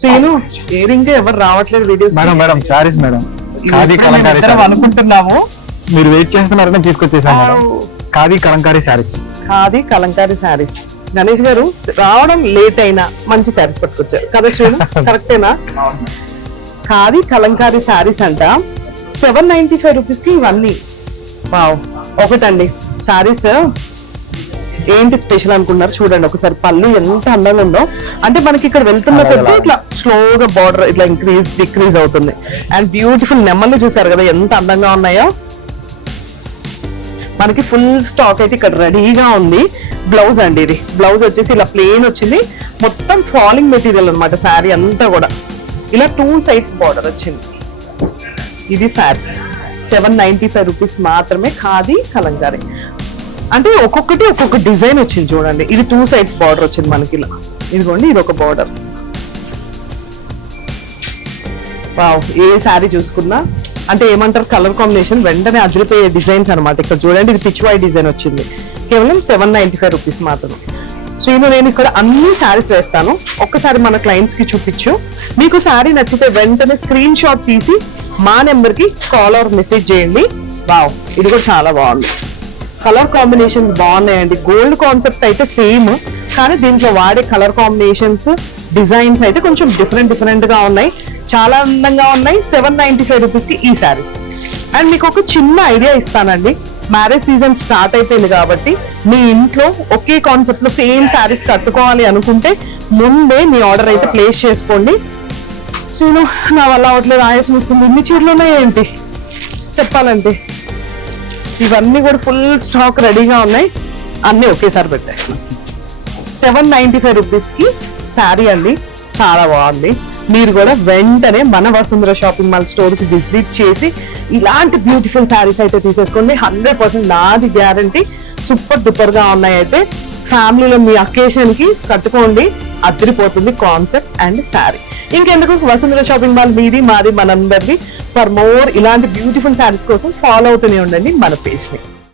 శ్రీను ఇంకా ఎవరు రావట్లేదు videos. Madam saris madam, khadi Kalamkari అనుకుంటున్నాము. మీరు వెయిట్ చేస్తున్నారని తీసుకొచ్చేసాం మేడం. ఖాదీ కలంకారీ శారీస్. ఖాదీ కలంకారీ శారీస్. గణేష్ గారు రావడం లేట్ అయినా మంచి శారీస్ పట్టుకొచ్చారు కదా శ్రీను, కరెక్టేనా? ఖాదీ కలంకారీ శారీస్ అంట 795 రూపీస్ కి ఇవన్నీ. వావ్. ఒకటండి శారీస్ ఏంటి స్పెషల్ అనుకున్నారు చూడండి ఒకసారి. పళ్ళు ఎంత అందంగా ఉందో, అంటే మనకి ఇక్కడ వెళ్తున్న కొద్దీ ఇట్లా స్లోగా బార్డర్ ఇట్లా డిక్రీజ్ అవుతుంది. అండ్ బ్యూటిఫుల్ నెమ్మలు చూసారు కదా ఎంత అందంగా ఉన్నాయో. మనకి ఫుల్ స్టాక్ అయితే ఇక్కడ రెడీగా ఉంది. బ్లౌజ్ అండి, ఇది బ్లౌజ్ వచ్చేసి ఇలా ప్లెయిన్ వచ్చింది, మొత్తం ఫాలింగ్ మెటీరియల్ అనమాట. శారీ అంతా కూడా ఇలా 2 సైడ్స్ బార్డర్ వచ్చింది. ఇది శారీ 795 రూపీస్ మాత్రమే. ఖాదీ కలంకారీ అంటే ఒక్కొక్కటి ఒక్కొక్క డిజైన్ వచ్చింది చూడండి. ఇది 2 సైడ్స్ బార్డర్ వచ్చింది మనకి ఇలా. ఇదిగోండి ఇది ఒక బార్డర్. వావ్. ఏ శారీ చూసుకున్నా అంటే ఏమంటారు కలర్ కాంబినేషన్ వెంటనే అదిరిపోయే డిజైన్స్ అనమాట. ఇక్కడ చూడండి ఇది పిచ్ వై డిజైన్ వచ్చింది, కేవలం 795 రూపీస్ మాత్రమే. శ్రీను నేను ఇక్కడ అన్ని శారీస్ వేస్తాను, ఒక్కసారి మన క్లయింట్స్ కి చూపించు. మీకు శారీ నచ్చితే వెంటనే స్క్రీన్ షాట్ తీసి మా నెంబర్ కి కాల్ ఆర్ మెసేజ్ చేయండి. వావ్. ఇది కూడా చాలా బాగుంది, కలర్ కాంబినేషన్స్ బాగున్నాయండి. గోల్డ్ కాన్సెప్ట్ అయితే సేమ్, కానీ దీంట్లో వాడే కలర్ కాంబినేషన్స్ డిజైన్స్ అయితే కొంచెం డిఫరెంట్ గా ఉన్నాయి, చాలా అందంగా ఉన్నాయి. 795 రూపీస్ కి ఈ శారీస్. అండ్ మీకు ఒక చిన్న ఐడియా ఇస్తానండి, మ్యారేజ్ సీజన్ స్టార్ట్ అయిపోయింది కాబట్టి మీ ఇంట్లో ఒకే కాన్సెప్ట్ లో సేమ్ శారీస్ కట్టుకోవాలి అనుకుంటే ముందే మీ ఆర్డర్ అయితే ప్లేస్ చేసుకోండి. నేను నా వల్ల అవట్లేదు, ఆయాసం వస్తుంది. ఇన్ని చీరలు ఉన్నాయి ఏంటి చెప్పాలంటే. ఇవన్నీ కూడా ఫుల్ స్టాక్ రెడీగా ఉన్నాయి, అన్ని ఒకేసారి పెట్టాయి. 795 రూపీస్ కి శారీ అండి, చాలా బాగుంది. మీరు కూడా వెంటనే మన వసుంధర షాపింగ్ మాల్ స్టోర్ కి విజిట్ చేసి ఇలాంటి బ్యూటిఫుల్ శారీస్ అయితే తీసేసుకోండి. 100% నాది గ్యారంటీ. సూపర్ డూపర్ గా ఉన్నాయి. అయితే ఫ్యామిలీలో మీ అకేషన్ కి కట్టుకోండి, అదిరిపోతుంది కాన్సెప్ట్ అండ్ శారీ. ఇంకెందుకు, వసుంధర షాపింగ్ మాల్ మీది మాది మనందరిది. ఫర్ మోర్ ఇలాంటి బ్యూటిఫుల్ శారీస్ కోసం ఫాలో అవుతూనే ఉండండి మన పేజ్ ని.